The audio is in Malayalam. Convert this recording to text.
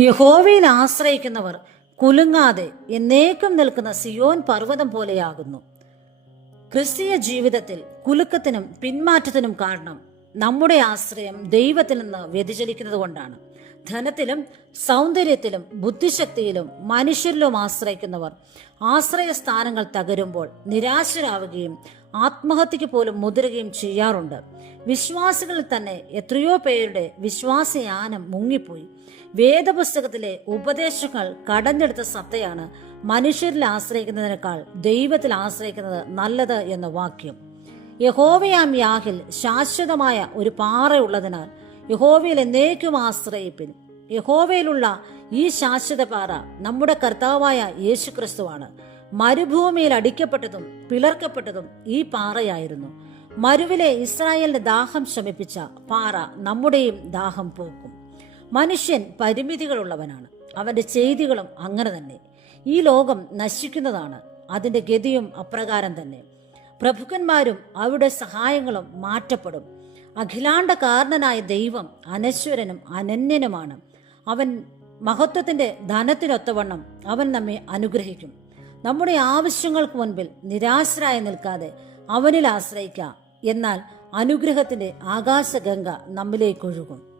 യഹോവയിൽ ആശ്രയിക്കുന്നവർ കുലുങ്ങാതെ എന്നേക്കും നിൽക്കുന്ന സിയോൻ പർവ്വതം പോലെയാകുന്നു. ക്രിസ്തീയ ജീവിതത്തിൽ കുലുക്കത്തിനും പിന്മാറ്റത്തിനും കാരണം നമ്മുടെ ആശ്രയം ദൈവത്തിൽ നിന്ന് വ്യതിചലിക്കുന്നത് കൊണ്ടാണ്. ധനത്തിലും സൗന്ദര്യത്തിലും ബുദ്ധിശക്തിയിലും മനുഷ്യരിലും ആശ്രയിക്കുന്നവർ ആശ്രയസ്ഥാനങ്ങൾ തകരുമ്പോൾ നിരാശരാവുകയും ആത്മഹത്യക്ക് പോലും മുതിരുകയും ചെയ്യാറുണ്ട്. വിശ്വാസികളിൽ തന്നെ എത്രയോ പേരുടെ വിശ്വാസയാനം മുങ്ങിപ്പോയി. വേദപുസ്തകത്തിലെ ഉപദേശങ്ങൾ കടഞ്ഞെടുത്ത സത്തയാണ് മനുഷ്യരിൽ ആശ്രയിക്കുന്നതിനേക്കാൾ ദൈവത്തിൽ ആശ്രയിക്കുന്നത് നല്ലത് എന്ന വാക്യം. യഹോവയാം യാഹിൽ ശാശ്വതമായ ഒരു പാറയുള്ളതിനാൽ യഹോവയിൽ എന്നേക്കും ആശ്രയിപ്പിൻ. യഹോവയിലുള്ള ഈ ശാശ്വത പാറ നമ്മുടെ കർത്താവായ യേശുക്രിസ്തുവാണ്. മരുഭൂമിയിൽ അടിക്കപ്പെട്ടതും പിളർക്കപ്പെട്ടതും ഈ പാറയായിരുന്നു. മരുവിലെ ഇസ്രായേലിന്റെ ദാഹം ശമിപ്പിച്ച പാറ നമ്മുടെയും ദാഹം പോക്കും. മനുഷ്യൻ പരിമിതികളുള്ളവനാണ്, അവന്റെ ചെയ്തികളും അങ്ങനെ തന്നെ. ഈ ലോകം നശിക്കുന്നതാണ്, അതിന്റെ ഗതിയും അപ്രകാരം തന്നെ. പ്രഭുക്കന്മാരും അവരുടെ സഹായങ്ങളും മാറ്റപ്പെടും. അഖിലാണ്ട കാരണനായ ദൈവം അനശ്വരനും അനന്യനുമാണ്. അവൻ മഹത്വത്തിന്റെ ധനത്തിനൊത്തവണ്ണം അവൻ നമ്മെ അനുഗ്രഹിക്കും. നമ്മുടെ ആവശ്യങ്ങൾക്ക് മുൻപിൽ നിരാശരായി നിൽക്കാതെ അവനിൽ ആശ്രയിക്കാം. എന്നാൽ അനുഗ്രഹത്തിന്റെ ആകാശഗംഗ നമ്മിലേക്കൊഴുകും.